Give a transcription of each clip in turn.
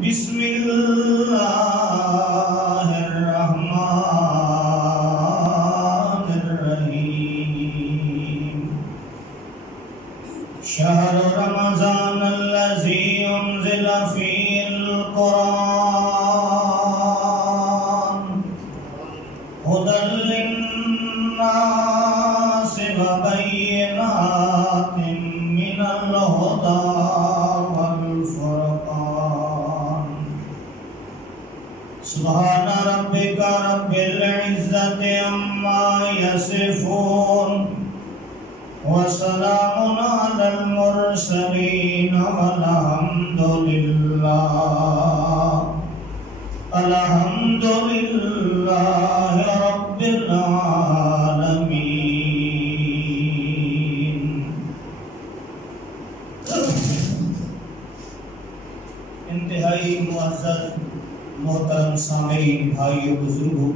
بسم اللہ الرحمن الرحیم شہر رمضان الذی انزل فیہ القرآن ھدی للناس وبینات من الہدی سبحان ربک رب العزت عما یصفون وسلام علی المرسلین والحمد للہ رب العالمین۔ انتہائی معزز محترم سامعین، بھائیو، بزرگو،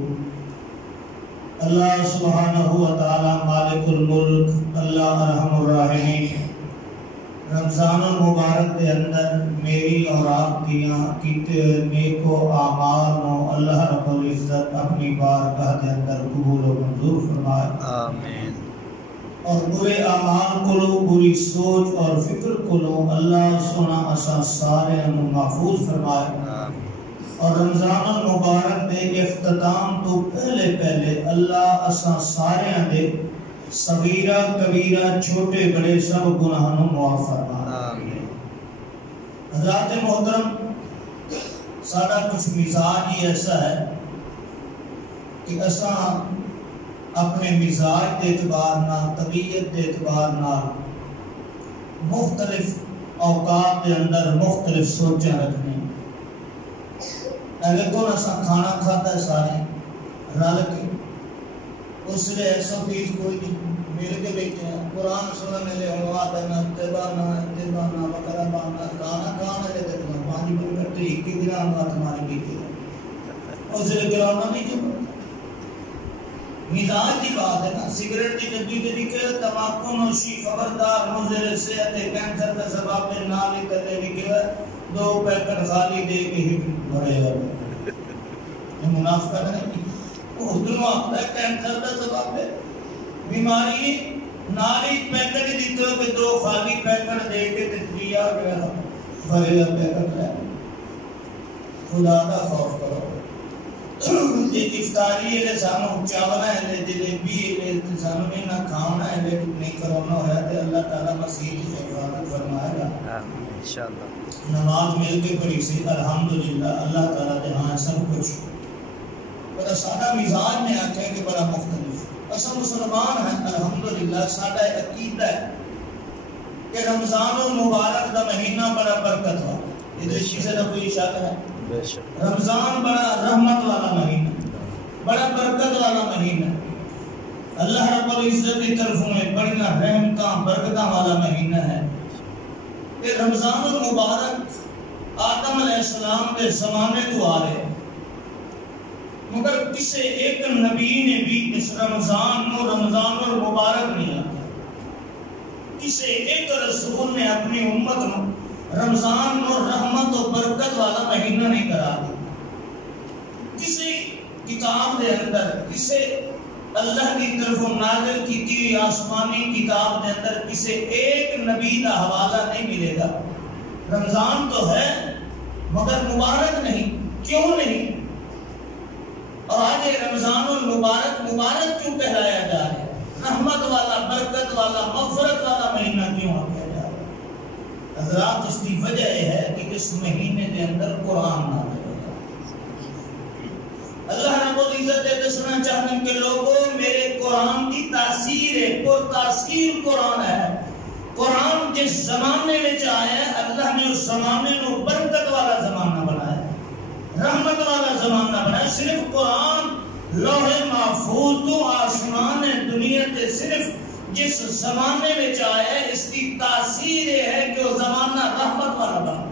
اللہ سبحانہ و تعالی مالک الملک، اللہ ارحم الراحمین، رمضان المبارک دے اندر میری اور آپ دیاں کیتے نیک و اعمال نو اللہ رب العزت اپنی بارگاہ دے اندر قبول و منظور فرمائے، آمین۔ اور برے اعمال کولو، بری سوچ اور فکر کولو اللہ سونا اساں سارے نوں محفوظ فرمائے، اور رمضان المبارک دے اختتام تو پہلے اللہ اساں سارے دے صغیرہ کبیرہ چھوٹے بڑے سب گناہوں نوں معاف فرمائے، آمین۔ حضرات محترم، ساڈا کچھ مزاج ہی ایسا ہے کہ اساں اپنے مزاج کے اعتبار نال، طبیعت کے اعتبار نال مختلف اوقات کے اندر مختلف سوچاں رکھنے۔ اگر کون ایسا کھانا کھاتا ہے سارے رل کے، اس لیے ایسا چیز کوئی نہیں، مل کے بیٹھے ہیں، قرآن سننے ملے ہوا دینا تبانا بکرا بانا کھانا کھانا لے دیتے ہیں، 5 منٹ ایک ہی گرام بات ہماری بیٹی ہے، اس لیے گرانا نہیں جو مزاج کی بات ہے نا۔ سگریٹ کی ڈبی پہ لکھے تمباکو نوشی خبردار مضر صحت کینسر کا سبب نہ لکھ کر لکھے 2 پیکٹ خالی دے کے ہی بڑے گا، یہ منافقت نہیں، اردو میں آتا ہے کینسر کا سبب ہے بیماری، نالی پیکٹ دیتے ہو کہ 2 خالی پیکٹ دے کے دیا گیا بڑے گا پیکٹ ہے۔ خدا کا خوف کرو، یہ افطاری ہے سانو چاولا ہے جلیبی ہے سانو میں نہ کھانا ہے لیکن نہیں کرونا ہوا تو اللہ تعالیٰ مسیح کی حفاظت فرمائے گا انشاءاللہ۔ نماز مل کے پڑھی سی الحمدللہ، اللہ تعالیٰ دے ہاں سب کچھ، پر سادہ مزاج میں آتے ہیں کہ بڑا مختلف۔ اصل مسلمان ہیں الحمدللہ، سادہ عقیدہ ہے کہ رمضان المبارک دا مہینہ بڑا برکت ہوا، یہ کسی سے کوئی شک ہے؟ رمضان بڑا رحمت والا مہینہ، بڑا برکت والا مہینہ، اللہ رب العزت کی طرفوں میں بڑیاں رحمتاں برکتاں والا مہینہ ہے۔ کہ رمضان المبارک آدم علیہ السلام کے زمانے تو آ رہے، مگر کسی ایک نبی نے بھی اس رمضان المبارک نہیں آتا، کسی ایک رسول نے اپنی امت کو رمضان اور رحمت و برکت والا مہینہ نہیں کرا دیا۔ کسی کتاب دے اندر، کسی اللہ کی طرف نازل کی ہوئی آسمانی کتاب دے اندر کسی ایک نبی کا حوالہ نہیں ملے گا۔ رمضان تو ہے مگر مبارک نہیں، کیوں نہیں؟ اور آج رمضان المبارک مبارک کیوں کہلایا جا رہا ہے؟ رحمت والا، برکت والا، مغفرت والا مہینہ کیوں آ گیا؟ حضرات اس کی وجہ یہ ہے کہ اس مہینے کے اندر قرآن نازل ہوتا ہے۔ اللہ رب العزت دسنا چاہتے ہیں کہ لوگوں میرے قرآن کی تاثیر ہے، پر تاثیر قرآن ہے۔ قرآن جس زمانے میں آیا ہے اللہ نے اس زمانے کو برکت والا زمانہ بنایا، رحمت والا زمانہ بنایا۔ صرف قرآن لوح محفوظ تو آسمان دنیا کے صرف جس زمانے میں آیا ہے اس کی تاثیر یہ ہے کہ وہ زمانہ رحمت والا بنا۔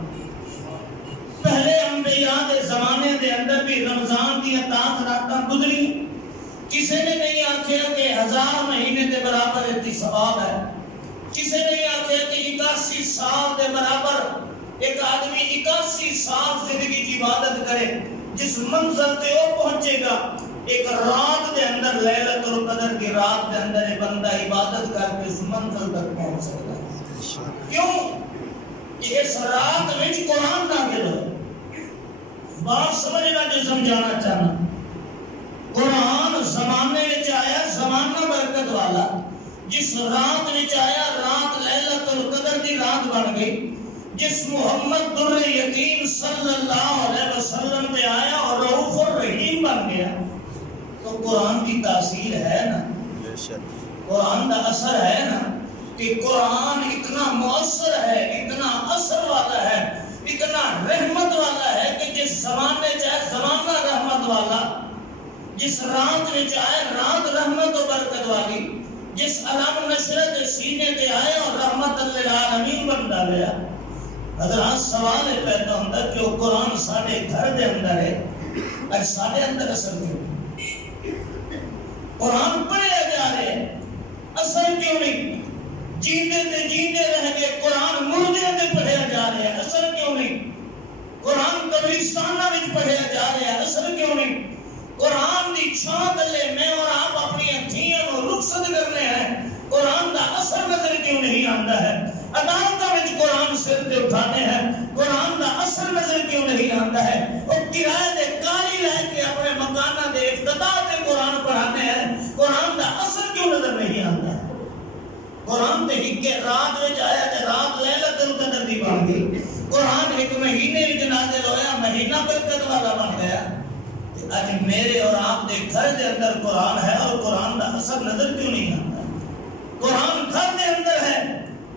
پہلے انبیاء کے زمانے کے اندر بھی رمضان کی اطاعت راتاں گزری، کسی نے نہیں آکھیا کہ 1000 مہینے کے برابر اتنی ثواب ہے، کسی نے نہیں آکھیا کہ 81 سال کے برابر ایک آدمی 81 سال زندگی کی عبادت کرے، جس منزل تے وہ پہنچے گا، ایک رات دے اندر لیلۃ القدر کی رات دے اندر ایک بندہ عبادت کر کے اس منزل تک پہنچ سکتا ہے۔ کیوں کہ اس رات میں قرآن نازل ہو۔ بات سمجھنا جو سمجھانا چاہنا، قرآن زمانے میں آیا، زمانہ برکت والا، جس رات میں آیا رات لیلۃ القدر کی رات بن گئی، جس محمد در یتیم صلی اللہ علیہ وسلم پہ آیا اور رؤوف الرحیم بن گیا، تو قرآن کی تاثیر ہے نا، قرآن کا اثر ہے نا، کہ قرآن اتنا مؤثر ہے، اتنا اثر والا ہے، اتنا رحمت والا ہے کہ جس زمانے چاہے زمانہ رحمت والا، جس رات میں چاہے رات رحمت و برکت والی، جس علم نشرت سینے تے آئے اور رحمت للعالمین بن ڈالیا۔ حضرات سوال پیدا ہوتا ہے کہ وہ قرآن ساڑھے گھر دے اندر ہے اور ساڑھے اندر اثر کیوں؟ قرآن پڑھے جا رہے ہیں، اثر کیوں نہیں؟ جیندے تے جیندے رہ گئے، قرآن مردے تے پڑھے جا رہے ہیں، اثر کیوں نہیں؟ قرآن قبرستانہ وچ پڑھے جا رہے ہیں، اثر کیوں نہیں؟ قرآن دی چھاں تلے میں اور آپ اپنی دھیاں نوں رخصت کرنے ہیں، قرآن دا اثر نظر کیوں نہیں آتا ہے؟ عدالتوں میں قرآن سر تے اٹھانے ہیں، قرآن دا اثر نظر کیوں نہیں آتا ہے؟ وہ کرائے دے کاری لے کے اپنے مکانہ دے افتتاح تے قرآن پڑھانے ہیں، قرآن دا اثر کیوں نظر نہیں آتا ہے؟ قرآن تے ہکے رات میں آیا تے رات لیلۃ القدر دی بن گئی، قرآن ایک مہینے وچ نازل ہویا، مہینہ برکت والا بن گیا۔ آج میرے اور آپ دے گھر دے اندر قرآن ہے اور قرآن دا اثر نظر کیوں نہیں آتا؟ قرآن گھر دے اندر ہے،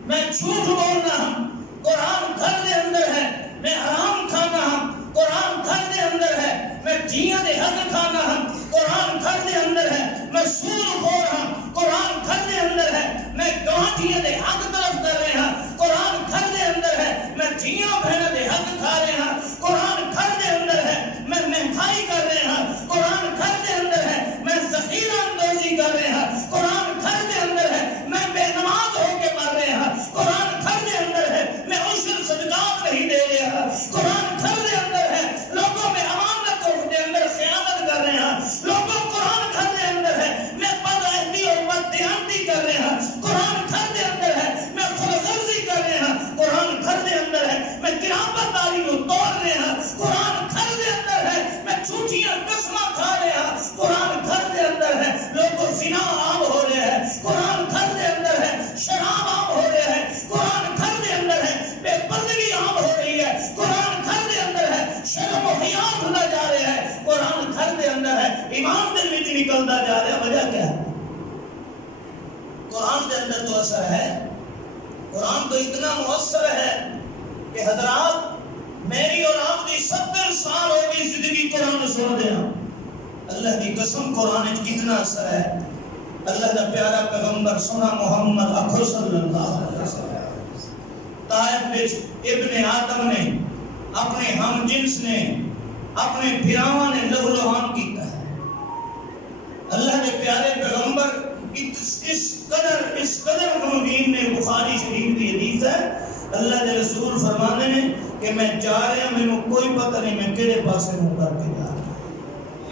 میں جھوٹ بولنا ہوں، قرآن گھر دے اندر ہے، میں حرام کھانا ہوں، قرآن گھر دے اندر ہے، میں جیاں دے حق کھانا ہوں، قرآن گھر دے اندر ہے، میں سور خور ہوں، قرآن گھر دے اندر ہے، میں گانٹھیاں دے حق طرف کر رہے ہیں، قرآن گھر دے اندر ہے، میں جیاں بہنوں دے حق کھا رہے ہیں، قرآن گھر دے اندر ہے، میں مہنگائی کر رہے ہیں، قرآن گھر دے اندر ہے، میں ذخیرہ اندوزی کر رہے ہیں، قرآن گھر دے اندر ہے، میں بے نماز ہو کے مر رہے ہیں، قرآن گھر دے اندر ہے، میں عشر صدقات نہیں دے رہے ہیں، قرآن گھر دے اندر ہے، لوگوں میں امانتوں کے اندر خیانت کر رہے ہیں، لوگوں قرآن گھر دے اندر ہے، میں بدعہدی اور بددیانتی کر رہے ہیں، قرآن گھر دے اندر ہے، میں خودغرضی کر رہے ہیں، قرآن گھر دے اندر ہے، میں قرابت داری کو توڑ رہے ہیں، قرآن گھر دے اندر ہے، میں جھوٹیاں قسماں کھا رہے ہیں، قرآن گھر دے اندر ہے، لوگوں زنا عام ہو رہے ہیں، قرآن گھر دے اندر ہے، شراب عام ہو رہے ہیں، قرآن گھر دے اندر ہے، بے پردگی عام ہو رہی ہے، قرآن گھر دے اندر ہے، شرم و حیا ہوتا جا رہا ہے، قرآن گھر دے اندر ہے، ایمان دل میں نکلتا جا رہا ہے۔ وجہ کیا ہے؟ قرآن دے اندر تو اثر ہے، قرآن تو اتنا مؤثر ہے کہ حضرات میری اور آپ کی 70 سال ہو گئی زندگی قرآن سن دیا۔ اللہ کی قسم قرآن کتنا اثر ہے۔ اللہ کا پیارا پیغمبر سنا محمد اکھر صلی اللہ علیہ وسلم طائف وچ ابن آدم نے اپنے ہم جنس نے اپنے بھراواں نے لہو لہان کیتا ہے۔ اللہ کے پیارے پیغمبر اس قدر غمگین نے، بخاری شریف کی حدیث ہے، اللہ کے رسول فرمانے نے کہ میں جا رہا ہوں، میں کوئی پتہ نہیں میں کہڑے پاسے منہ کر کے جا رہا ہوں۔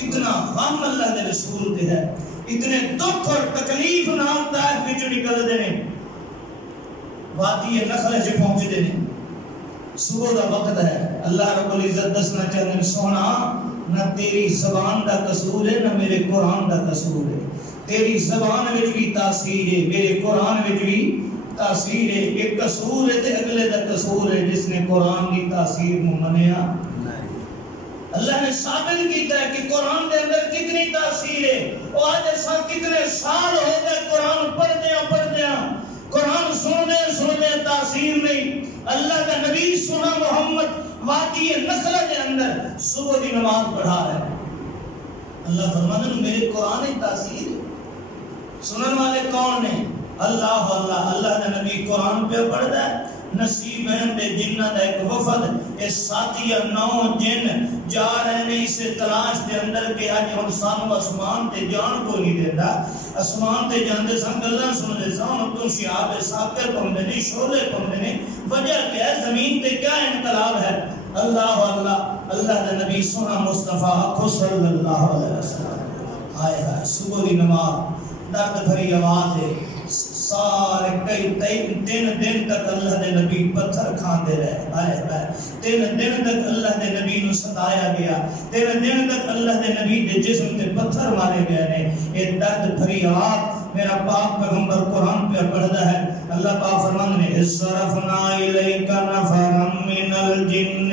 اتنا غم اللہ کے رسول دے ہے، اتنے دکھ اور تکلیف نال طائف وچ نکلدے نے، وادی نخل سے پہنچدے نے، صبح دا وقت ہے، اللہ رب العزت دسنا چاہتے ہیں سونا نہ تیری زبان دا قصور ہے نہ میرے قرآن دا قصور ہے، تیری زبان وچ بھی تاثیر ہے، میرے قرآن وچ بھی تاثیر ہے، ایک قصور ہے تے اگلے دا قصور ہے جس نے قرآن کی تاثیر نو منیا۔ اللہ نے ثابت کیتا ہے کہ قرآن کے اندر کتنی تاثیر ہے۔ اور آج ایسا کتنے سال ہو گئے قرآن پڑھتے ہیں، قرآن سننے تاثیر نہیں۔ اللہ کا نبی سنا محمد وادی نخلا کے اندر صبح کی نماز پڑھا ہے، اللہ فرماتا ہے میرے قرآن کی تاثیر ہے۔ سنن والے کون نے؟ اللہ اللہ کا نبی قرآن پہ پڑھتا ہے، نصیب دے جنہ دا ایک وفد اس ساتھی 9 جن جا رہے ہیں اسے تلاش دے اندر کہ آج ہم سانو اسمان تے جان کو نہیں دیتا اسمان تے جاندے سن گلاں سن دے سن تو شہاب ساکر پوندے نہیں شعلے پوندے نہیں وجہ کیا ہے زمین تے کیا انقلاب ہے اللہ اللہ اللہ دے نبی سونا مصطفیٰ کو صلی اللہ علیہ وسلم آئے ہے صبح کی نماز درد بھری آواز ہے سارے کئی 3 دن تک اللہ دے نبی پتھر کھاندے رہے آئے ہے 3 دن تک اللہ دے نبی نو ستایا گیا 3 دن تک اللہ دے نبی دے جسم تے پتھر مارے گئے نے یہ درد بھری آواز میرا پاک پیغمبر قرآن پہ پڑھتا ہے اللہ پاک فرمان نے اصرفنا الیک نفرا من الجن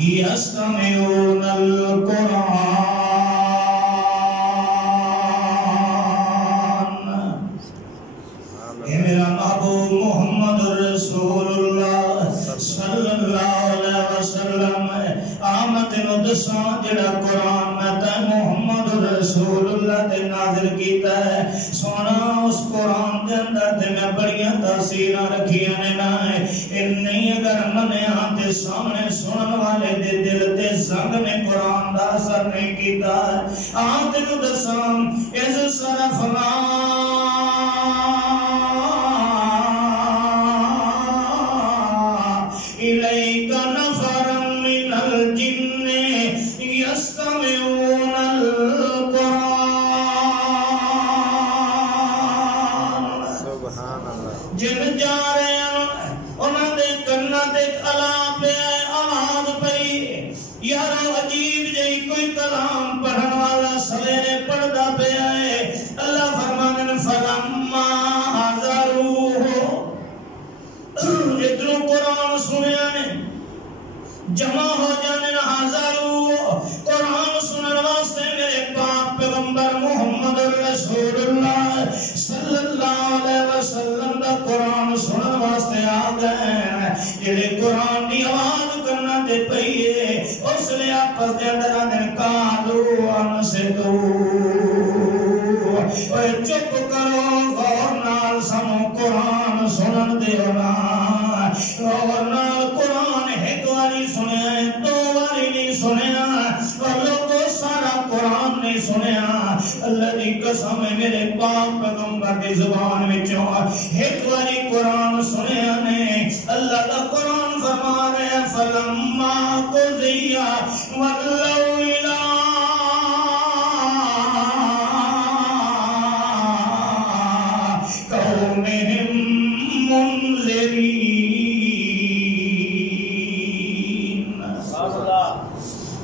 یستمعون القرآن اے میرا محبوب محمد رسول اللہ صلی اللہ علیہ وسلم آمد ندساں جڑا قرآن میں تے محمد رسول اللہ تے نازل کیتا ہے سونا اس قرآن دے اندر تے میں بڑیاں تاثیراں رکھیاں نے نہ ہے نہیں اگر منے آتے سامنے سنن والے دے دل تے زنگ نے قرآن دا اثر نہیں کیتا ہے آمد ندساں اس صرفنا إليك نفرا من الجن يستمعون القرآن سبحان اللہ جن جا رہے ہیں انہوں نے کرنا دیکھ اللہ پہ آواز پئی یارو عجیب جئی کوئی کلام پڑھن والا سویرے پڑھدا پہ آئے اللہ فرمانن فلما ادھروں قرآن سنیا نے جمع ہو جانے حاضر قرآن سنن واسطے میرے پاک پیغمبر محمد رسول اللہ صلی اللہ علیہ وسلم دا قرآن سنن واسطے آ گئے جڑے قرآن دی آواز کرنا دے پئیے اس لیے آپس دے اندر آدھن کالو انستو اے چپ کرو غور نال سنو قرآن سنن دے اور نال قرآن ایک واری سنیا ہے 2 واری نہیں سنیا اور لوگوں سارا قرآن نہیں سنیا اللہ دی قسم ہے میرے پاک پیغمبر دی زبان وچوں ایک واری قرآن سنیا نے اللہ دا قرآن فرما رہے ہیں فلما قضی ولوا الی قومہم منذرین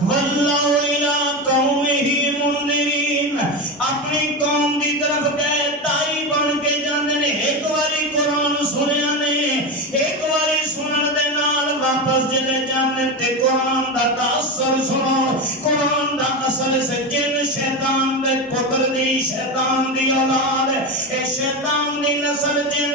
واللہ الہ قومہ منذرین اپنی قوم دی طرف گئے دائی بن کے جاندے نے ایک واری قرآن سنیا نے ایک واری سنن دے نال واپس جلے جاندے تے قرآن دا تاثر سنو قرآن دا اصل سے جن شیطان دے پتر دی شیطان دی اولاد اے شیطان دی نسل جن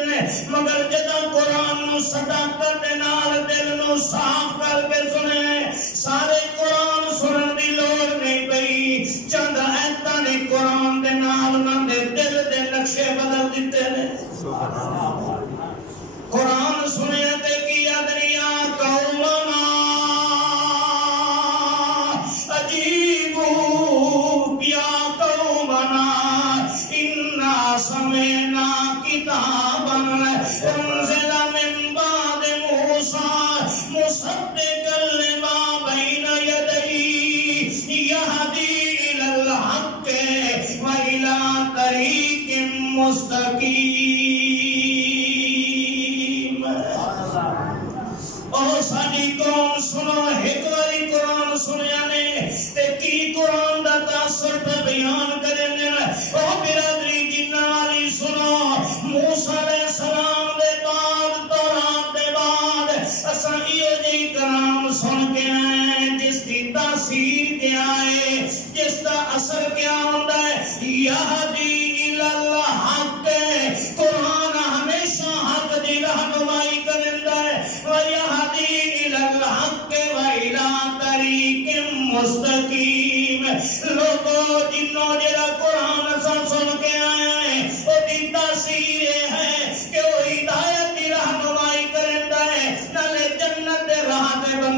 مگر جدا قرآن نو صداقت دے نال دل نو صاف کر کے سنے سارے قرآن سنن دی لوڑ نہیں پئی چند ایتاں نے قرآن دے نال انہاں دے دل دے نقشے بدل دیتے نے قرآن سنے تے کیا دریا قومنا عجیبو یا قومنا انا سمعنا کتابا انزل من بعد موسیٰ مصدقا لما بین یدیہ یہدی الی الحق وإلی طریق مستقیم اور ساری قوم سنو ایک واری قرآن سنیا نے تے کی قرآن دا تاثر پہ بیان کریں گے اور برادری جنہ والی سنو موسیٰ علیہ السلام دے بعد تورات دے بعد اساں یہ جی کلام سن کے آئے جس کی تاثیر کیا ہے جس کا اثر کیا ہوتا ہے یہدی الی الحق قرآن ہمیشہ حق دی رہنمائی کرتا ہے ویہدی الی الحق وإلی طریق مستقیم لوگوں جنہوں جڑا قرآن سن کے آئے ہیں وہ دی تاثیر ہے کہ وہ ہدایت دی رہنمائی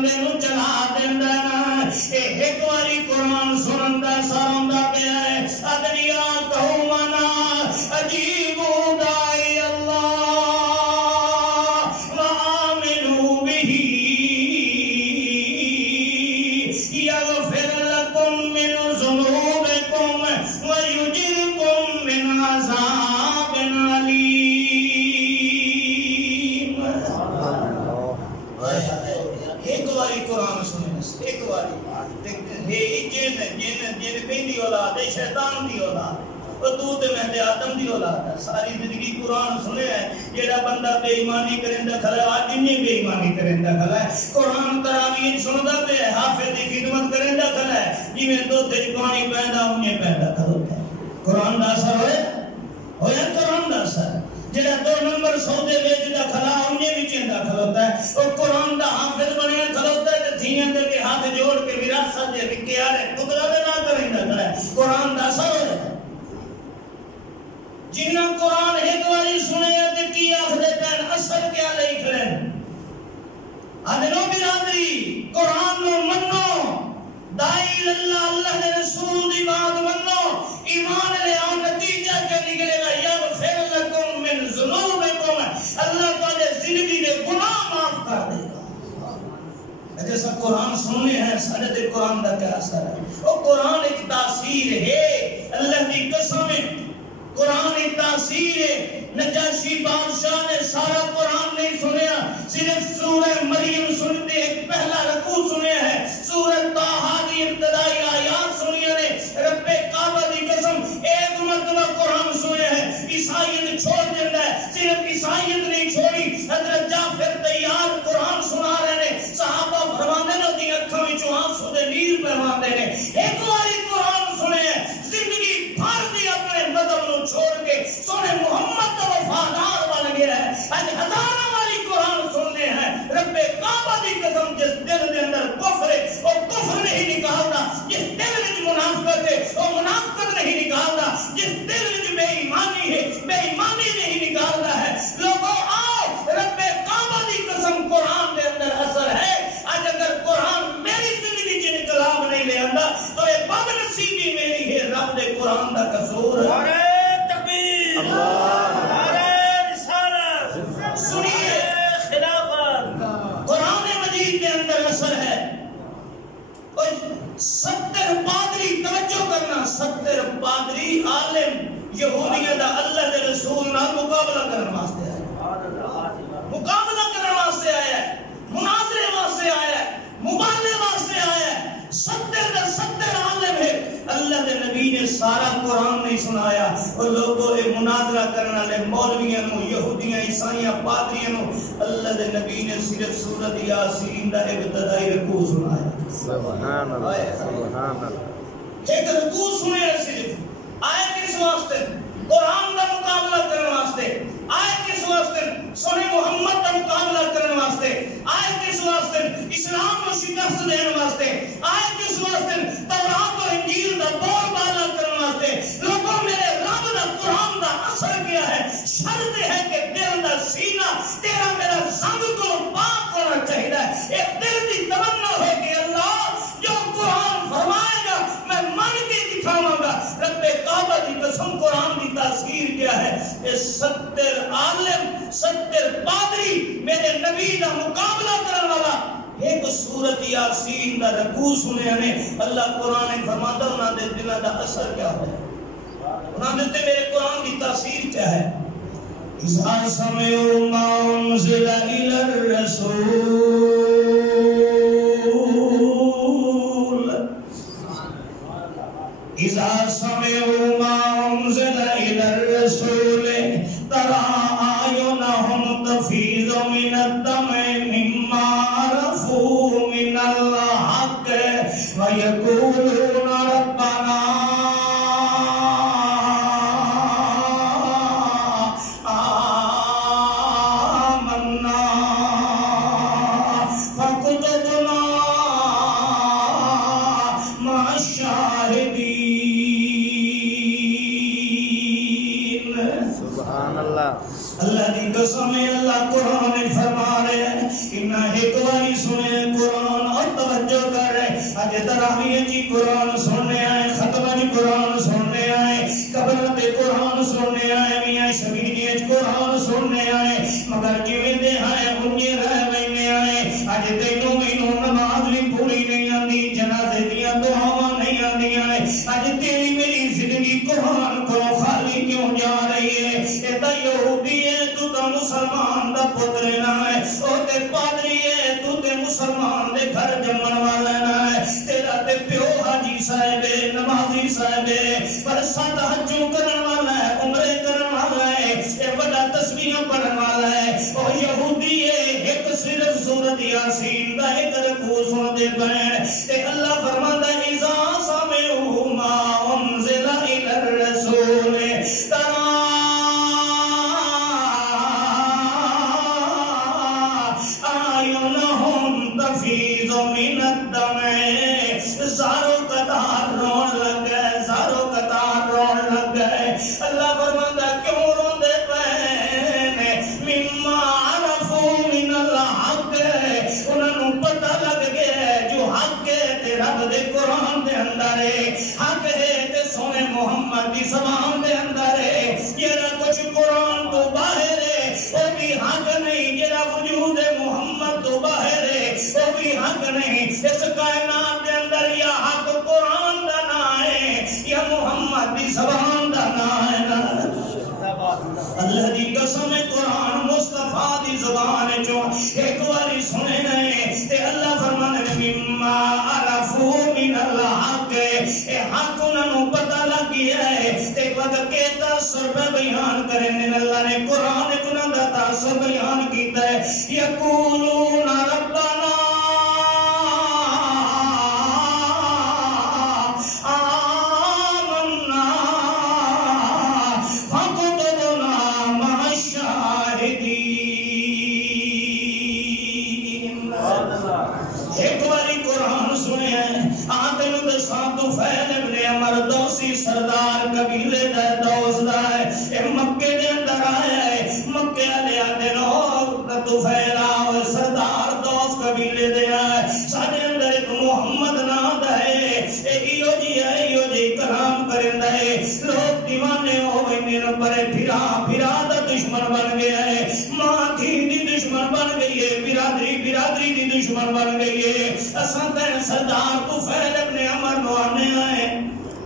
بندے نو چلا دیندا نا ایک واری قرآن سنن دا اثر ہوندا پیا ہے ادنیا قومنا عجیب دائی اللہ وآمنوا به یغفر لکم من ذنوبکم ویجرکم من عذاب علیم ایک واری قرآن سنیں ایک واری جن پہلی اولاد ہے شیطان دی اولاد اور تو تے میں تے آدم دی اولاد ہے ساری زندگی قرآن سنے ہے جیڑا بندہ بے ایمانی کرندا کھڑا ہے آج انہیں بے ایمانی کرندا کھڑا ہے قرآن تراویح سندا پہ ہے حافظ دی خدمت کرندا کھڑا ہے جویں دودھ وچ پانی پیندا انہیں پیندا کھڑوتا ہے قرآن دا اثر ہویا قرآن دا اثر جڑا 2 نمبر سودے ویچدا کھڑا انہیں وچ ایندا کھڑوتا ہے اور قرآن دا حافظ بنیا کھڑوتا ہے تے دھیاں دے کے ہاتھ جوڑ کے وراثت دے وکے آ رہے ٹکڑا دے نہ کریندا کھڑا ہے قرآن دا اثر ہویا جنہ قرآن ایک واری سنے تے کی آخدے پین اثر کیا لئی کھڑے آدھنو برادری قرآن نو منو دائی اللہ اللہ نے رسول دی بات منو ایمان لے آن نتیجہ کے نکلے گا یغفر لکم من ذنوبکم اللہ تعالی زندگی دے گناہ معاف کر دے گا جیسا قرآن سننے ہیں سارے دے قرآن دا کیا اثر ہے اور قرآن ایک تاثیر ہے اللہ دی قسم ہے قرآن ایک تاثیر ہے نجاشی بادشاہ نے سارا قرآن نہیں سنیا صرف سورہ مریم سنتے ایک پہلا رکوع سنیا ہے سورہ طٰہٰ دی ابتدائی آیات سنیا نے رب کعبہ دی قسم ایک مرتبہ قرآن سنیا ہے عیسائیت چھوڑ دیتا ہے صرف عیسائیت نہیں چھوڑی حضرت جعفر طیار قرآن سنا رہے نے صحابہ فرماندے نے دی اکھاں وچوں آنسو دے نیر بہواندے نے ایک واری قرآن سنے زندگی بھر دی اپنے بدن نو چھوڑ کے سونے محمد کا وفادار بن گیا ہے آج ہزاروں والی قرآن سننے ہیں رب کعبہ دی قسم جس دل دے اندر کفر ہے اور کفر نہیں نکالنا جس دل میں منافقت ہے اور منافقت نہیں نکالنا جس دل میں بے ایمانی ہے بے ایمانی نہیں نکالنا ہے لوگوں آؤ رب کعبہ دی قسم قرآن دے اندر اثر ہے آج اگر قرآن میری زندگی سے انقلاب نہیں لے آندا تو یہ بد نصیبی میری ہے رب دے قرآن دا قصور ہے سنیے خلافت قرآن مجید کے اندر اثر ہے 70 پادری توجہ کرنا 70 پادری عالم یہودیہ دا اللہ دے رسول نال مقابلہ کرنے واسطے آیا مقابلہ کرنے واسطے آیا مناظرے واسطے آیا مباہلے واسطے آیا 70 عالم ہے اللہ دے نبی نے سارا قرآن نہیں سنایا اور لوگوں نے مناظرہ کرنے والے مولویاں نو یہودیاں عیسائیاں پادریاں نو اللہ دے نبی نے صرف سورۃ یاسین دا ابتدائی رکوع سنایا سبحان اللہ سبحان اللہ ایک رکوع سنایا صرف آئے کس واسطے قرآن دا مقابلہ کرنے واسطے آئے کس واسطے سونے محمد دا مقابلہ کرنے واسطے آئے کس واسطے اسلام کو شکست دینے واسطے آئے کس واسطے تورات اور انجیل دا بول بالا کرنے واسطے لوگوں میرے رب دا قرآن دا اثر کیا ہے شرط ہے کہ دل دا سینہ تیرا میرا زنگ کو پاک ہونا چاہیے ایک دل دی تمنا ہے کہ اللہ جو قرآن فرمائے گا میں مان کے دکھاؤں گا رب کعبہ دی قسم قرآن دی تاثیر کیا ہے یہ 70 عالم 70 پادری میرے نبی دا مقابلہ کرنے والا ایک سورۃ یاسین دا رکوع سنے ہمیں اللہ قرآن فرماتا انہاں دے دلوں دا اثر کیا ہے انہاں دے میرے قرآن دی تاثیر کیا ہے اذا سمعوا ما انزل الى الرسول اذا سمعوا ما انزل الى الرسول ترى اعينهم تفيض من الدمع مما عرفوا من الحق ويقولون ربنا آمنا فاكتبنا مع الشاهدين سبحان اللہ اللہ دی قسم ہے اللہ قرآن فرما رہے ہیں انہاں ایک باری سنے قرآن تراویح جی قرآن سننے آئے، ختمہ جی قرآن سننے آئے، قبر تے قرآن سننے آئے، میاں شبیلی اچ قرآن سننے آئے، مگر جویں دے آئے انجے رہ وینے آئے۔ اج تینوں مینوں نماز بھی پوری نہیں آندی، جنازے دیاں دعاواں نہیں آندیاں، اج تیری میری زندگی قرآن کو خالی کیوں جا رہی ہے؟ اے تے یہودی ہے، تو تے مسلمان دا پتر نہ ہے، او تے پادری ہے، تو تے مسلمان دے گھر جمن والا نہ ہے، تیرا تے پیو حاجی صاحب ہے، نمازی صاحب ہے، پر سات حجوں کرن والا ہے، عمرے کرن والا ہے، اے بڑا تسبیح پڑھن والا ہے، او یہودی ہے، ایک صرف سورۃ یاسین دا ایک رکوع سن دے پین تے اللہ فرماندا ہے اذا سمعوا ما انزل الى الرسول ترى اعینہم تفیض من الدمع، زارو قطار رون لگ گئے، زارو قطار رون لگ گئے۔ اللہ فرماندا کیوں روندے پے؟ مما عرفوا من الحق، انہوں پتہ لگ گیا جو حق ہے تے رب دے قرآن دے اندر ہے، حق ہے تے سونے محمد دی زبان دے اندر ہے، جڑا کچھ قرآن تو باہر ہے وہ بھی حق نہیں، جڑا وجود محمد تو باہر ہے وہ بھی حق نہیں۔ اس کائنات دے اندر یا حق قرآن دا نام ہے یا محمد دی زبان دا نام ہے۔ اللہ دی قسم قرآن مصطفیٰ دی زبان جو ایک باری سنے نہیں تے اللہ فرمانے مما عرفوا من الحق، اے حق انہوں پتہ لگ گیا ہے تے وقت کے تاثر پہ بیان کرنے اللہ نے قرآن انہوں دا تاثر بیان کیتا ہے۔ یقولون ربنا سردار قبیلے دا دوست دا ہے، اے مکے دے اندر آیا ہے، مکے والے آدھے نو تو پھیلا ہوئے سردار دوست قبیلے دے آئے، ساڑھے اندر ایک محمد نام دا ہے، اے ایو جی کلام کرندہ ہے، لوگ دیوانے ہو گئے پرے پھرا دا دشمن بن گیا ہے، ماں تھی دی دشمن بن گئی ہے، برادری دی دشمن بن گئی ہے۔ اساں تے سردار تو پھیل ابن عمر نو آنے آئے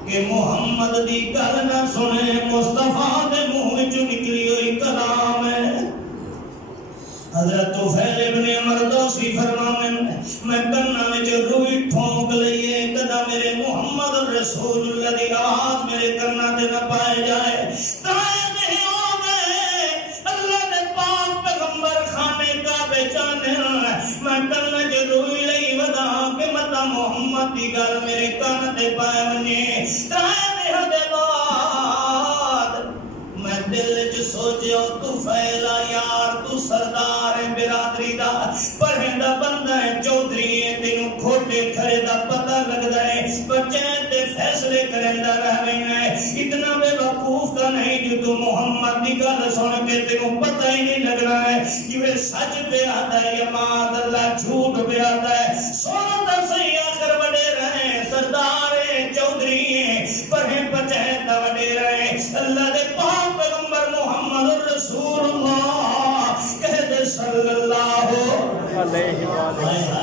کہ محمد دی گل نہ سنے، مصطفیٰ دے منہ وچوں نکلی ہوئی کلام ہے۔ حضرت طفیل ابن عمر دوسی فرمانے میں کنا وچ روئی ٹھونک لئیے کدا میرے محمد رسول اللہ دی آواز میرے کنا تے نہ پائے جائے، تائے نہیں ہو گئے اللہ نے پاک پیغمبر خانے کا بیچانے، میں کنا وچ روئی لئی ودا کہ متا محمد دی گل میرے کان تے پائے ونجے، تائے نہیں دے بعد میں دل وچ سوچیا طفیلا یار تو سردار ہے برادری دا، پڑھندا بندہ ہے، چودھری ہے، تینوں کھوٹے کھڑے دا پتہ لگدا ہے، بچے تے فیصلے کرندا رہ وینا ہے، اتنا بے وقوف کا نہیں جو تو محمد دی گل سن کے تینوں پتہ ہی نہیں لگنا ہے جویں سچ پہ آتا ہے یا ماذ اللہ جھوٹ پہ آتا ہے۔ سونا دا صحیح آخر بڑے رہے، سردار ہے، چودھری ہے، پڑھیں بچے تا بڑے رہے، اللہ دے پاک پیغمبر محمد رسول اللہ کہتے صلی اللہ علیہ وسلم۔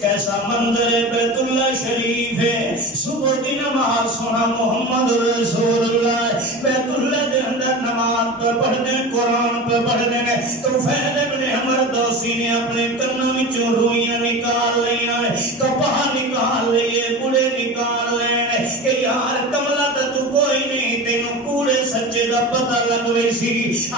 کیسا منظر بیت اللہ شریف ہے، صبح کی نماز سونا محمد رسول اللہ بیت اللہ دے اندر نماز پہ پڑھ دیں، قرآن پہ پڑھ دیں، تو فیل ابن عمر دوسی نے اپنے کنوں وچوں روئیاں نکال لیا، کپاہ نکال لیے، بڑے نکال لیں کہ یار کملا تو کوئی نہیں، تینوں کوڑے سچے دا پتہ لگوے سی،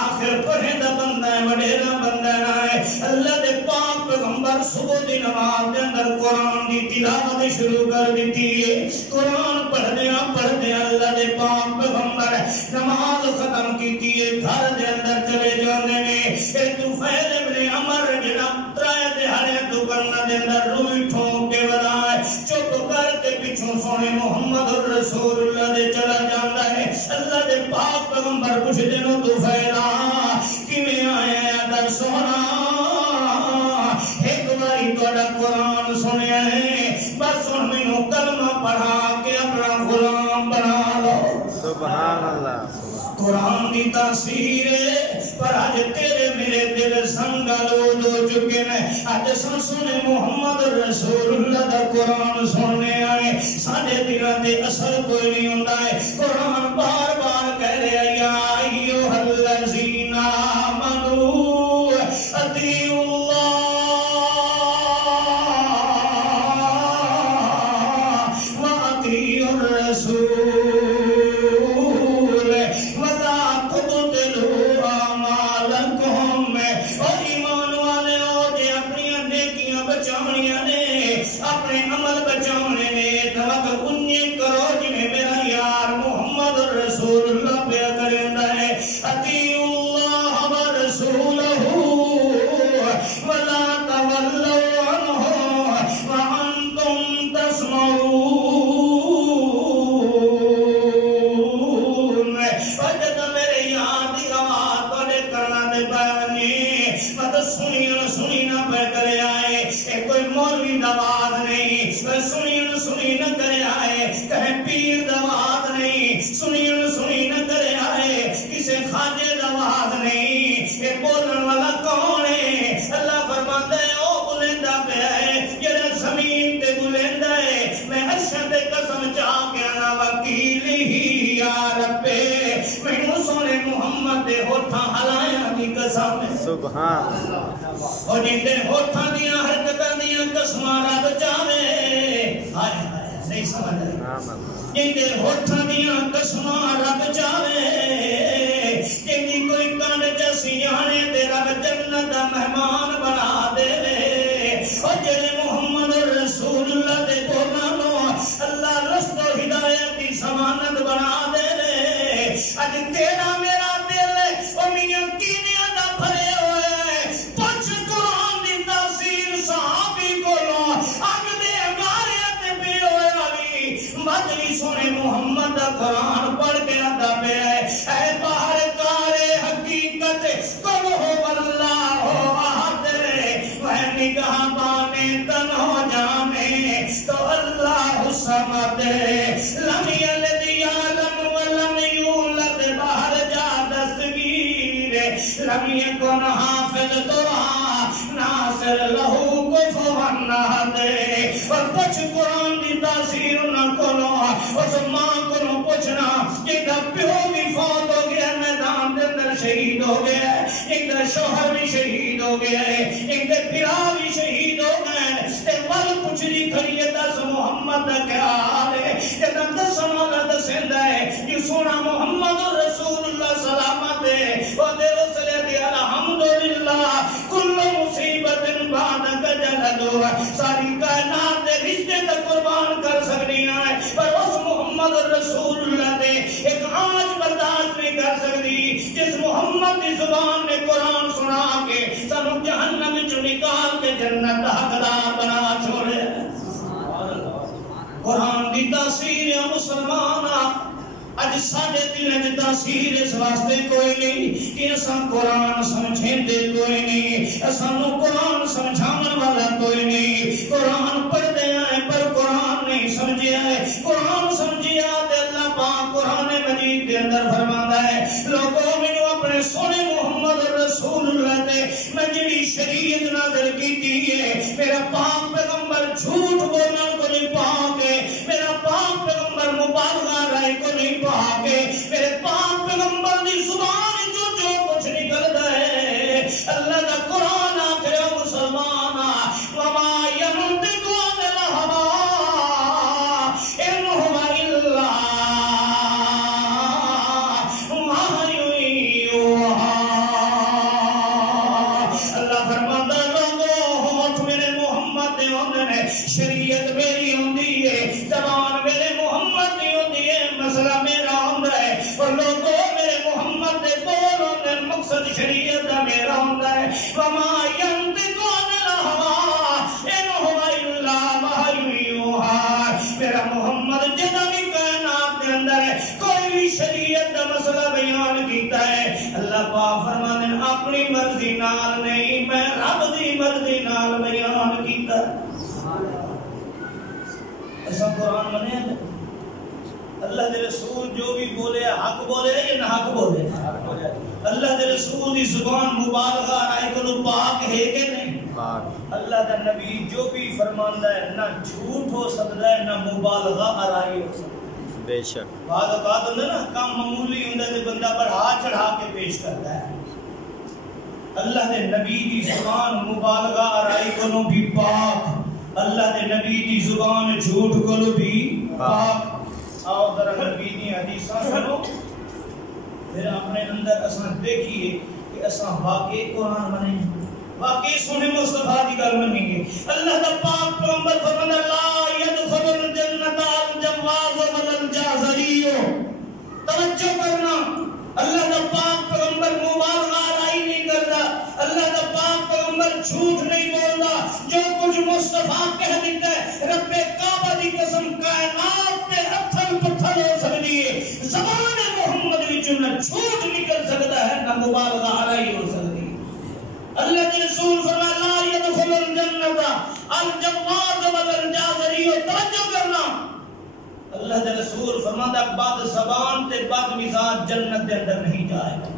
آخر پڑھیں دا بندہ ہے، وڈیرا بندہ نہ ہے۔ اللہ دے پاک پیغمبر صبح دی نماز دے اندر قرآن دی تلاوت شروع کر دیتی ہے، قرآن پڑھدیاں اللہ دے پاک پیغمبر نماز ختم کیتی ہے، گھر دے اندر چلے جاندے نے، اے طفیل ابن عمر جڑا ترائے دہاڑے تو کرنا دے اندر روئی ٹھونک کے ودائے، چپ کر کے پیچھوں سونے محمد رسول اللہ دے چلا جاندا ہے۔ اللہ دے پاک پیغمبر کچھ دنوں طفیلا کیویں آیا در سونا، ایک باری تہاڈا قرآن سنیا ہے، بس ہن مینوں کلمہ پڑھا کے اپنا غلام بنا لو. سبحان اللہ. قرآن کی تاثیر ہے پر آج تیرے میرے دل سنگلود ہو چکے ہیں. آج سنے محمد رسول اللہ دا قرآن سننے آئے ساڑھے دلوں دے اثر کوئی نہیں ہوتا ہے. قرآن بار بار کہہ رہے یا ایھا الذین آمنوا اطیعوا اللہ واطیعوا الرسول اپنے عمل بچانے نے توقع انہیں کرو جنہیں میرا یار محمد رسول اللہ پہ کرندہ ہے. اطیعوا اللہ ورسولہ ولا تولوا عنہ وانتم تسمعون. وجد میرے یار دی آواز توڑے کرنا دے بانی مت سنی نہ پہ کرے آئے. کوئی مولوی دعوات نہیں سنی نہ کرے آئے. کہیں پیر دعوات نہیں سنی نہ کرے آئے. کسے خواجے دعوات نہیں. یہ بولن والا کون ہے؟ اللہ فرماتا ہے او بلندہ پہ ہے جنہیں زمین تے بلندہ ہے. میں عرشہ تے قسم چاہ کے انا وکیلی ہی یا ربے میں سونے محمد دے ہوتھاں ہلایا دی قسم ہے. سبحان اللہ. اور جن دے ہوتھاں دیاں حرکتاں دیاں قسماں رب چاہے. ہائے ہائے نہیں سمجھ رہے. جن دے ہوتھاں دیاں قسماں رب چاہے. جن دی کوئی کانڈ جسی جانے تے رب جنت دا مہمان بنا دے. اور جڑے محمد رسول اللہ دے بولنا نو اللہ رست و ہدایت دی ضمانت بنا دے. اج تیرا میرا دل او میاں کینیاں دا بھرے ہوئے پچھ قرآن دی تاثیر صحابی کولوں اگ دے انگارے تے پی ہوئے علی مدنی سونے محمد دا قرآن پڑھ کے ادا پہ ہے. اے باہر کارے حقیقت کل ہو واللہ احد وہ نگاہ بانے تن ہو جانے تو اللہ صمد لم یلد یعلم ولم یولد باہر جا دستگیر لم یکن حافظ ترا ناصر لہو کفوا احد. اور کچھ قرآن دی تاثیر نہ کرو اس ماں کو پوچھنا جنہا پیو بھی فوت ہو گیا میدان دے اندر شہید ہو گیا ہے. ایک در شوہر بھی شہید ہو گیا ہے. ایک در پھرا بھی شہید ہو گئے ہیں. ایک بل کچھ نہیں کھڑی ہے دس محمد دا کیا حال ہے. ایک دس سمالہ دسندہ ہے یہ سونا محمد رسول اللہ سلامت ہے. وہ دے وصلے دی الحمدللہ کل مصیبت بعدک جلدو. ساری کائنات دے رشتے تک قربان کر سکنی آئے پر اس محمد رسول اللہ دے ایک آج برداشت نہیں کر سکتی جس محمد کی زبان نے قرآن سنا کے سنو جہنم جو نکال کے جنت حقدار بنا چھوڑے. قرآن دی تاثیر ہے مسلمان. اج ساڑھے دلیں دی تاثیر اس واسطے کوئی نہیں کہ اساں قرآن سمجھیں دے کوئی نہیں. اسانو قرآن سمجھانے والا کوئی نہیں. قرآن پڑھ دے آئے پر قرآن نہیں سمجھے آئے. قرآن سمجھے آتے اللہ پاک قرآن مجید کے اندر فرماتا ہے لوگوں میں اپنے سونے محمد رسول اللہ دے میں جنی شریعت نازل کی ہے. میرا پاک پیغمبر جھوٹ بولنا کو نہیں پاک ہے. میرا پاک پیغمبر مبالغہ رائے کو نہیں پاک ہے. میرے پاک پیغمبر دی زبان جو کچھ نکلتا ہے اللہ دا قرآن آخر مسلمان وما ينطق عن الهوى إن هو إلا وحی یوحی. اللہ فرماتا لوگوں میرے محمد دے ہوندے نے شریعت میری ہوندی ہے زبان میرے محمد دی ہوندی ہے مسئلہ میرا ہوندا ہے اور لوگوں میرے محمد دے بول ہوندے مقصد شریعت دا میرا ہوندا ہے. وما ينطق عن الهوى إن هو إلا وحی یوحی. میرا محمد جنہ بھی کائنات کے اندر ہے کوئی بھی شریعت دا مسئلہ بیان کیتا ہے اللہ پاک فرماتے ہیں اپنی مرضی نال نہیں میں رب دی مرضی نال بیان کیتا ہے. ایسا قرآن منے اللہ دے رسول جو بھی بولے حق بولے یا نہ حق بولے اللہ دے رسول دی زبان مبالغہ آئی کو پاک ہے کہ نہیں اللہ دا نبی جو بھی فرماندا ہے نہ جھوٹ ہو سکتا ہے نہ مبالغہ آرائی ہو سکتا ہے بے شک بعض اوقات ہوندے نا کام معمولی ہوندا تے بندہ بڑھا چڑھا کے پیش کرتا ہے اللہ دے نبی دی زبان مبالغہ آرائی کو بھی پاک اللہ دے نبی دی زبان جھوٹ کو بھی پاک آؤ ذرا نبی دی حدیثاں سنو پھر اپنے اندر اساں دیکھیے کہ اساں واقعی قرآن منیں واقعی سنے مصطفیٰ دی گل منیں گے اللہ دا پاک پیغمبر فرماتا لا يدخل الجنت الجواز ولا الجازری توجہ کرنا اللہ دا پاک پیغمبر مبالغہ آرائی نہیں کرتا اللہ دا پاک پیغمبر جھوٹ نہیں بولتا جو کچھ مصطفیٰ کہہ دیتا ہے رب کعبہ دی قسم کائنات تے اتھل پتھل ہو سکتی ہے زبان محمد وچوں نہ جھوٹ نکل سکتا ہے نہ مبالغہ آرائی ہو سکتی ہے اللہ کے رسول فرمایا لا يدخل الجنت الجواز ولا الجازری توجہ کرنا اللہ کے رسول فرماتا بد زبان تے بد مزاج جنت دے اندر نہیں جائے گا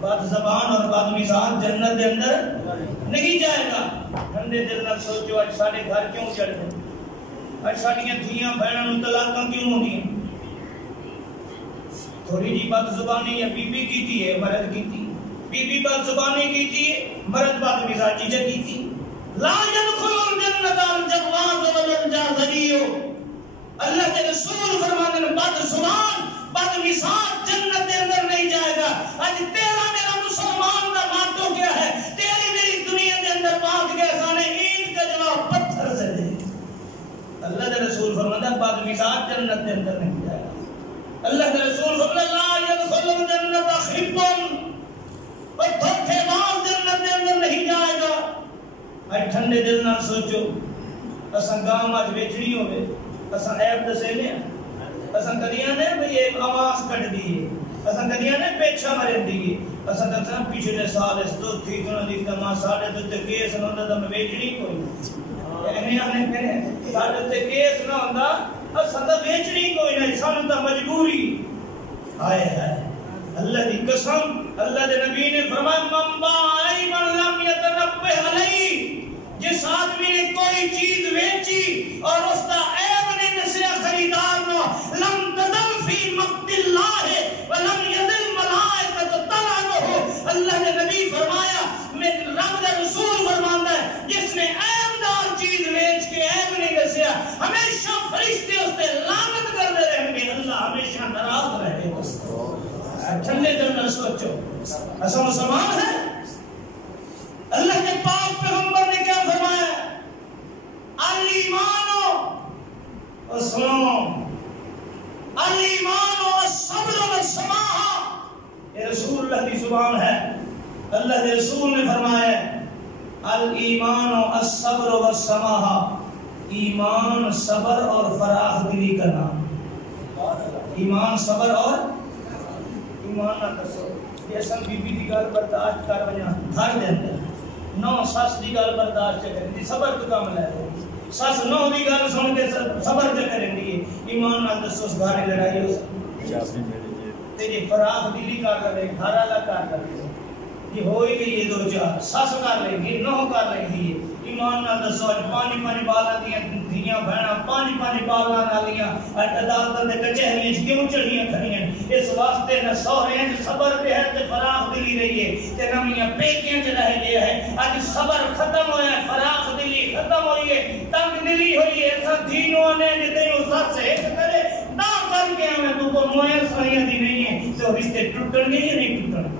بد زبان اور بد مزاج جنت دے اندر نہیں جائے گا ٹھنڈے دل نال سوچو اج ساڈے گھر کیوں چڑھ گئے اج ساڈیاں دھیاں بہناں نوں طلاقاں کیوں ہوندیاں تھوڑی جی بد زبانی یا بی بی کیتی ہے مرد کیتی بی بی بد زبانی کیتی ہے مرد بد مزاجی جے کیتی لا يدخل الجنت الجواز ولا الجازری اللہ کے رسول فرماتے ہیں بد زبان بد مزاج جنت کے اندر نہیں جائے گا آج تیرا میرا مسلمان کا مانٹو کیا ہے تیری میری دنیا کے اندر بات کے سانے اینٹ کا جواب پتھر سے دے اللہ کے رسول فرماتے ہیں بد مزاج جنت کے اندر نہیں جائے گا اللہ کے رسول فرماتے ہیں لا يدخل الجنت خب اور دھوکے باز جنت کے اندر نہیں جائے گا آج ٹھنڈے دل نہ سوچو اساں گاؤں آج بیچنی ہوئے اساں عیب دسے نے اساں کدیاں نے بھئی ایک آواز کٹ دیئے اساں کدیاں نے پیچھا مرن دیئے اساں کدیاں پچھلے سال اس دو تھی کنوں دیکھتا ماں ساڑھے دو تے کیس نہ ہوندہ تو میں بیچنی کوئی اہمی آنے کہنے ساڑھے تے کیس نہ ہوندہ اساں تو بیچنی کوئی نہیں سانو تو مجبوری آئے ہے اللہ دی قسم اللہ دے نبی نے فرمایا من بائی من لم یتنبہ علیہ جس آدمی نے کوئی چیز بیچی اور اس کا عیب نے نسیا خریدار نو لم تزل فی مقت اللہ ولم یزل ملائکت تلعنہ اللہ نے نبی فرمایا میں رب کا رسول فرماتا ہے جس نے عیب دار چیز بیچ کے عیب نہیں نسیا ہمیشہ فرشتے اس پہ لعنت کرتے رہیں گے اللہ ہمیشہ ناراض رہے گا ٹھنڈے دل میں سوچو ایسا مسلمان ہے اللہ کے پاک پیغمبر نے کیا فرمایا الایمان و سنو الایمان و صبر و سماحہ یہ رسول اللہ کی زبان ہے اللہ کے رسول نے فرمایا الایمان و صبر و سماحہ ایمان صبر اور فراخ دلی کا نام ایمان صبر اور ایمان نہ دسو جیسا بی بی دی گل برداشت کر وجا گھر دے اندر نو سس دی گل برداشت کریں دی صبر تو کام لے رہی سس نو دی گل سن کے صبر تے کریں دی ایمان نہ دسو اس گھر لڑائی ہو سکتی تے جی فراخ دلی کر لے گھر والا کر لے یہ ہوئی گئی یہ دو چار سس کر لے گی نو کر لے گی ایمان نہ دسو پانی پانی بالا دیاں دھیاں بہنا پانی پانی بالا نالیاں عدالتاں تے کچہریاں کیوں چڑھیاں کھڑیاں اس واسطے نہ سوہرے ہیں صبر پہ ہے تے فراخ دلی رہی ہے تے نمیاں پیکیاں چ رہ گیا ہے اج صبر ختم ہویا ہے فراخ دلی ختم ہوئی ہے تنگ دلی ہوئی ہے ایسا دینوں نے جتے اس ساتھ سے ایک کرے نہ کر کے ہمیں تو کو مویا سویاں دی نہیں ہے تو رشتے ٹوٹن گے یا نہیں ٹوٹن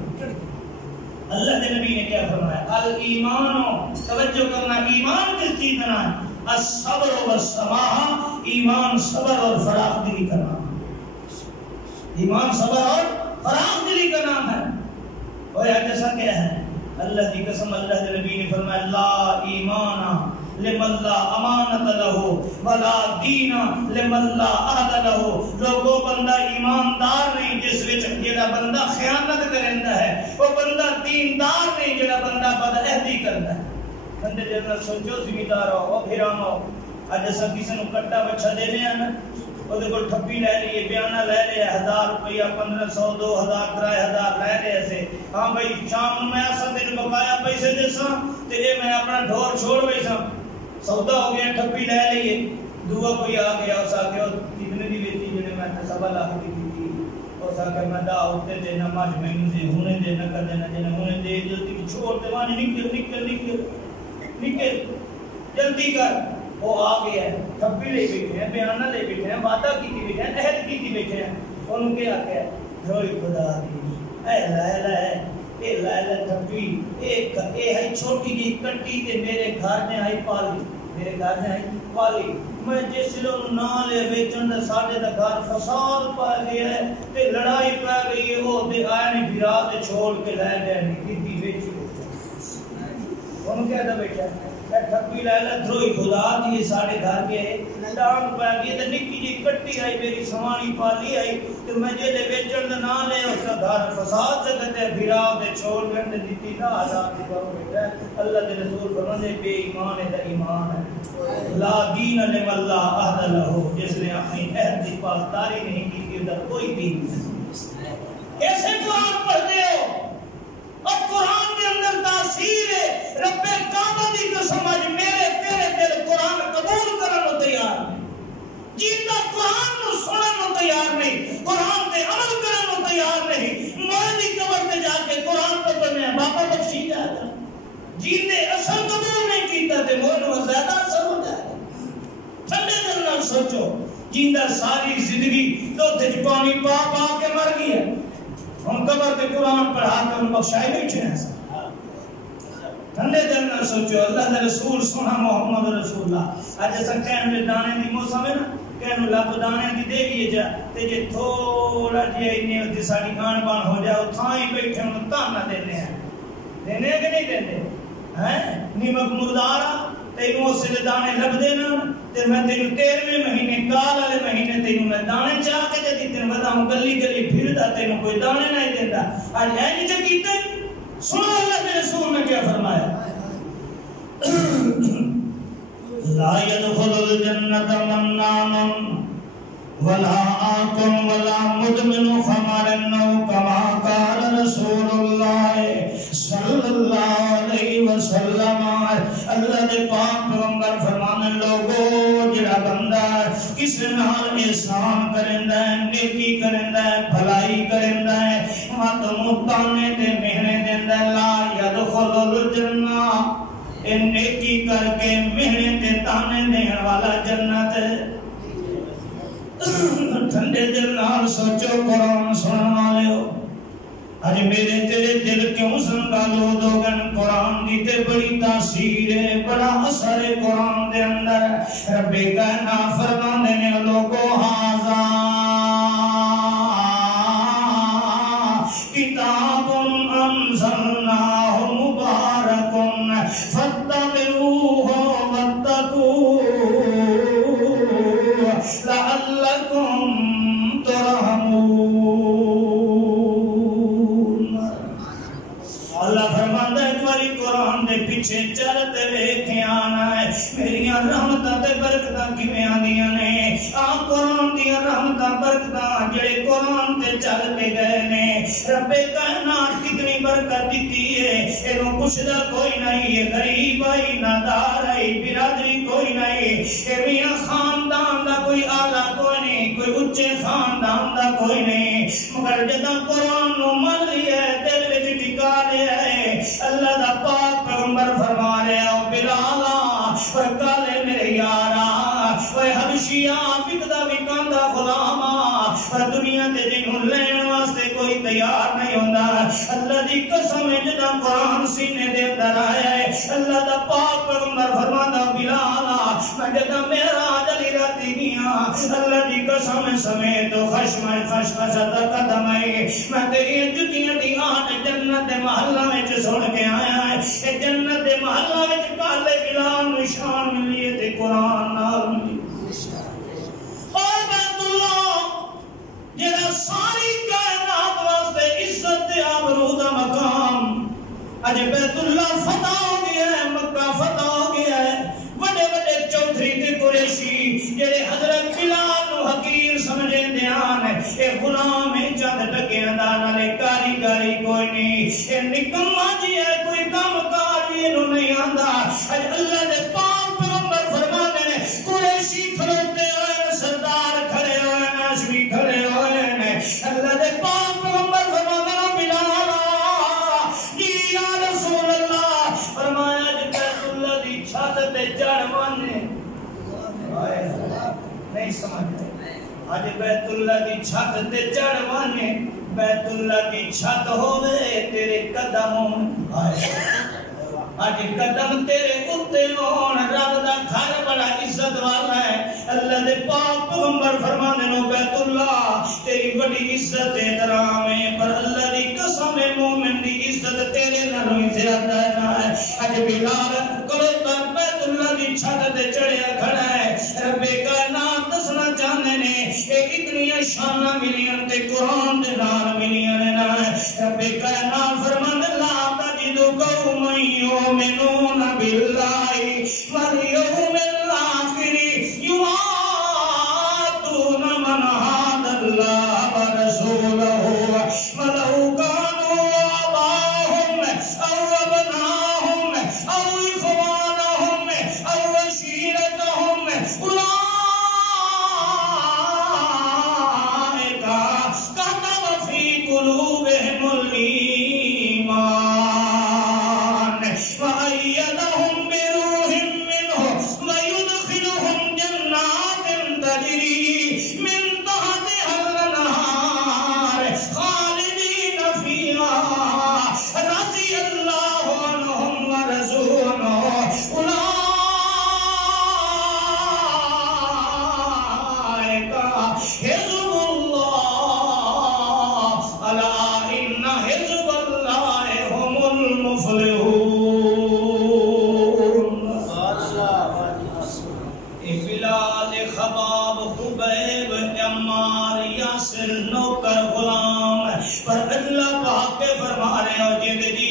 اللہ کے نبی نے کیا فرمایا الایمان توجہ کرنا ایمان کس چیز کا نام ہے الصبر والسماحہ ایمان صبر اور فراخ دلی کا نام ہے ایمان صبر اور فراخ دلی کا نام ہے اور ایسا کیا ہے اللہ کی قسم اللہ کے نبی نے فرمایا لا ایمان لمن لا امانت له ولا دین لمن لا عہد له لوگوں بندہ ایماندار نہیں جس وچ جڑا بندہ خیانت کرندا ہے وہ بندہ دیندار نہیں جڑا بندہ بدعہدی کردا ہے بندے جنہاں سوچو زمیندار ہو بھراو اج اساں کسی نوں کٹا بچھا دینے ہیں نا وہ کو ٹھپی لے لیے بیانہ لے لیا 1000 روپیہ 1500 2000 3000 لے لیا سے ہاں بھائی شام میں اساں تین بقایا پیسے دیساں تے اے میں اپنا ڈھور چھوڑ بیساں سودا ہو گیا ٹھپی لے لیے دعا کوئی آ گیا اس آ کے کتنے دی لیتی جنے میں 7 لاکھ دی تھی اس آ کے میں دا ہوتے تے نماز میں دے ہونے دے نہ کر دینا جنے ہونے دے جلدی چھوڑ تے وانی نکل جلدی کر وہ آ گیا ہے ٹھپی لے بیٹھے ہیں بیانہ لے بیٹھے ہیں وعدہ کیتی بیٹھے ہیں عہد کیتی بیٹھے ہیں انہوں کے آ کے روئی خدا دی اے لائلہ ٹھپی ایک ہے چھوٹی جی کٹی تے میرے گھر نے آئی پالی میں جس لوگ نہ لے بیچن دا ساڈے دا گھر فساد پا گیا ہے تے لڑائی پا گئی ہے وہ تے آئے نے بھرا تے چھوڑ کے لے گئے نہیں کیتی بیچی انہوں کہتا بیٹھا ٹھپی لائلہ دروئی خدا دی ساڑے گھر کے ڈانگ پہ گئی تو نکی جی کٹی آئی میری سوانی پالی آئی تو میں جے دے بیچن دے نہ لے اس کا گھر فساد سے کہتے بھرا دے چھوڑ گئے دیتی نہ آزاد دی کرو بیٹا اللہ دے رسول فرمانے بے ایمان ہے ایمان ہے لا دین لم اللہ احد لہو جس نے اپنی عہد کی پاسداری نہیں کی ادھر کوئی دین کیسے قرآن پڑھتے ہو اور قرآن کے اندر تاثیر ہے رب کعبہ دی قسم اج میرے تیرے دل قرآن قبول کرن نو تیار نہیں جیتا قرآن نو سنن نو تیار نہیں قرآن تے عمل کرن نو تیار نہیں موئے دی قبر تے جا کے قرآن پڑھنے بابا بخشی جا کر جیتے اثر قبول نہیں کیتا تے موئے نو زیادہ اثر ہو جائے ٹھنڈے دل نال سوچو جیندہ ساری زندگی دودھ وچ پانی پا پا کے مر گیا ہم قبر کے قرآن پڑھا کر ان بخشائی بیٹھے ہیں ٹھنڈے دل نہ سوچو اللہ دے رسول سونا محمد رسول اللہ آج ایسا کہنے دے دانے دی موسم ہے نا کہنے لب دانے دی دے گئی جا تے جے تھوڑا جی آئینے ہوتی ساڑی آن بان ہو جائے تھائیں بیٹھے انہوں تانا دینے ہیں دینے ہیں کہ نہیں دینے نیمک مردارا تینوں اس سے دانے لب دینا تے میں تینوں 13ویں مہینے کال والے مہینے تینوں میں دانے چاہ کے جدی تینوں بتاؤں گلی گلی پھردا تینوں کوئی دانے نہیں دیتا آج ہے نہیں جو کیتے سنو اللہ کے رسول نے کیا فرمایا لا يدخل الجنة منان ولا آكم ولا مدمن خمر كما قال رسول الله صلی اللہ علیہ وسلم اللہ دے پاک پیغمبر فرمانے لوگو جڑا بندہ کسی نال احسان کرندا ہے نیکی کرندا ہے بھلائی کرندا ہے مت متانے تے مہنے دیندا لا يدخل الجنہ اے نیکی کر کے مہنے تے تانے دین والا جنت ٹھنڈے دل نال سوچو قرآن سنن والے ہو آج میرے تیرے دل کیوں سنبھالو دوگن قرآن دی تے بڑی تاثیر ہے بڑا اثر ہے قرآن دے اندر رب کہنا فرمانے نے لوگو ہاذا کتاب انزلناہ مبارک فاتبعوہ واتقوا لعلکم ترحمون اللہ فرماتا ہے تمہاری قرآن دے پیچھے چلتے ویکھے آنا ہے میریاں رحمتاں تے برکتاں کیویں آندیاں نے قرآن دیاں رحمتاں برکتاں جڑے قرآن تے چل کے گئے نے رب کائنات کتنی برکت دیتی ہے اینوں پوچھدا کوئی نہیں یہ غریب آئی نادار آئی برادری کوئی نہیں اے میاں خاندان دا کوئی آلہ کوئی نہیں کوئی اچھے خاندان دا کوئی نہیں مگر جداں قرآن نو من لیا ہے دل وچ ٹکا لیا ہے اللہ دا پاک پیغمبر فرما رہے ہو بلالا وہ کالے میرے یارا وہ حبشیہ بکدا وکاندا غلاما وہ دنیا تے جنوں لین واسطے کوئی تیار نہیں ہوندا اللہ دی قسم جدا قرآن سینے دے اندر آیا ہے اللہ دا پاک پیغمبر فرماتا بلالا میں جدا معراج علی راتی گیا اللہ دی قسم سمیت خشمشت قدم ہے میں تیری جتیاں دی آن جنت دے محلہ وچ سن کے آیا ہے اے جنت دے محلہ وچ کالے بلال نشان ملی تے قرآن نال ملی اور بیت اللہ جڑا ساری کائنات واسطے عزت تے آبرو دا مقام اج بیت اللہ فتح ہو گیا ہے مکہ فتح ہو گیا ہے بڑے بڑے چودھری تے جڑے حضرت بلال نو حقیر سمجھے دیان اے غلام ہے چند ٹکیاں دا نالے کاریگری کوئی نہیں اے نکما جی ہے کوئی کام کار بھی انہوں نہیں آندا اج اللہ دے پاک پیغمبر فرماتے ہیں قریشی کھڑوتے ہوئے سردار کھڑے ہوئے ناشمی کھڑے ہوئے اللہ دے پاک پیغمبر فرماتے ہیں بلال جی یا رسول اللہ فرمایا جی بیت اللہ دی چھت تے چڑھوانے نہیں سمجھتے آج بیت اللہ دی چھت تے چڑھوانے بیت اللہ دی چھت ہوئے تیرے قدموں آج قدم تیرے اتے ہون رب دا گھر بڑا عزت والا ہے اللہ دے پاک پیغمبر فرمانے نو بیت اللہ تیری بڑی عزت احترام ہے پر اللہ دی قسم مومن دی عزت تیرے نالوں زیادہ ہے آج بلال کرو تک بیت اللہ دی چھت تے چڑھیا کھڑا ہے رب کائنات دسنا چاہنے نے اے اتنی شانہ ملیاں تے قرآن دے نال ملیاں نے رب کائنات فرمانے لا تجد قوم یؤمنون باللہ والیوم الآخر یوادون من حاد اللہ ورسولہ ولو کانوا آباءہم او ابناءہم او اخوانہم او عشیرتہم اولئک کتب فی قلوبہم الایمان وأيدهم بروح منه ويدخلهم جنات تجري من تحتها الأنهار خالدين فيها رضي الله عنهم ورضوا عنه أولئك حزب الله ألا إن حزب الله هم المفلحون خباب خبیب عمار یاسر نوکر غلام پر اللہ پاک کے فرما رہے ہو جد جی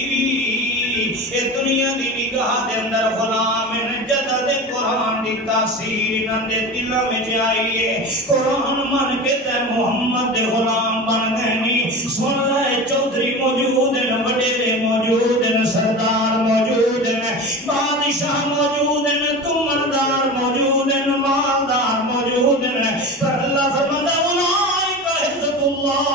اے دنیا دی نگاہ دے اندر غلام جدد قرآن دی تاثیر انہاں دے دلوں میں آئیے قرآن من کے تے محمد دے غلام بن گئے نہیں سن لے چودھری موجود ہیں وڈیرے موجود ہیں سردار موجود ہیں بادشاہ موجود ہیں تمندار موجود ہیں مالدار موجود ہیں پر اللہ فرماتا اولئک حزب اللہ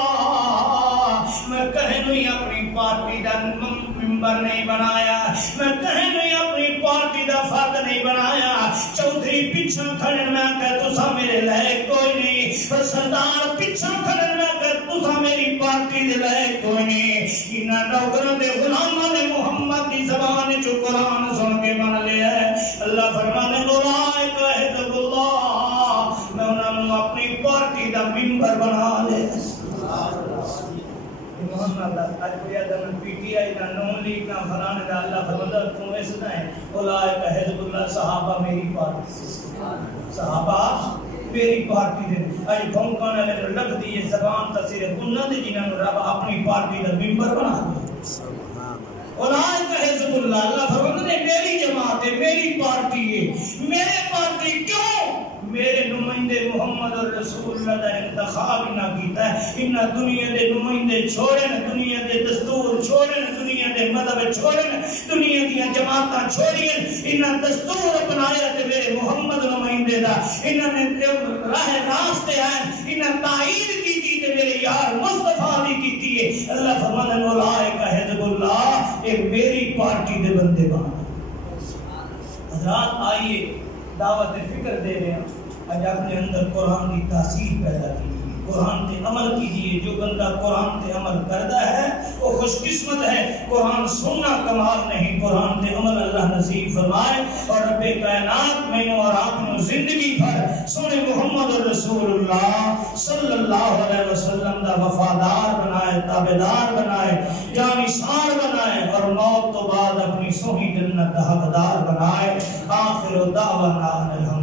میں کہیں نہیں اپنی پارٹی دا ممبر نہیں بنایا میں کہیں نہیں اپنی پارٹی دا فرد نہیں بنایا چودھری پیچھا کھڑن میں کہ تسا میرے لائق کوئی نہیں پر سردار پیچھا کھڑن میں کہ تسا میری پارٹی دے لائق کوئی نہیں انہاں نوکروں دے غلاماں نے محمد دی زبان جو قرآن سن کے مان لیا ہے اللہ فرمانے اولئک حزب اللہ میں انہوں نے اپنی پارٹی دا ممبر بنا لے محمد آج کوئی آدم پی ٹی آئی نہ نون لیگ نہ فلانے دا اللہ فرماتا تم ایسے نہ ہے اولئک حزب اللہ صحابہ میری پارٹی صحابہ میری پارٹی دے آج بھونکانے لے لگ دیئے زبان تصیر کنہ دے جنہوں نے رب اپنی پارٹی دا ممبر بنا دے اولئک حزب اللہ اللہ فرماتا ہے میری جماعت ہے میری پارٹی ہے میرے پارٹی کیوں میرے نمائندے محمد رسول اللہ دا انتخاب نہ کیتا ہے انہاں دنیا دے نمائندے چھوڑن دنیا دے دستور چھوڑن دنیا دے مذہب چھوڑن دنیا دیا جماعتاں چھوڑین انہاں دستور اپنایا تے میرے محمد نمائندے دا انہاں نے راہ راستے ہیں انہاں تائید کی تھی تے میرے یار مصطفیٰ بھی کی تھی اللہ فرمانے اولئک حزب اللہ ایک میری پارٹی دے بندے بنا حضرات آئیے دعوت فکر دے رہے ہیں آج اپنے اندر قرآن کی تاثیر پیدا کیجیے قرآن تے عمل کیجیے جو بندہ قرآن تے عمل کرتا ہے وہ خوش قسمت ہے قرآن سننا کمال نہیں قرآن تے عمل اللہ نصیب فرمائے اور رب کائنات میں اور آپ نے زندگی بھر سنے محمد رسول اللہ صلی اللہ علیہ وسلم دا وفادار بنائے تابعدار بنائے جانثار بنائے اور موت تو بعد اپنی سوہی جنت حقدار بنائے آخر دعوانا الحمد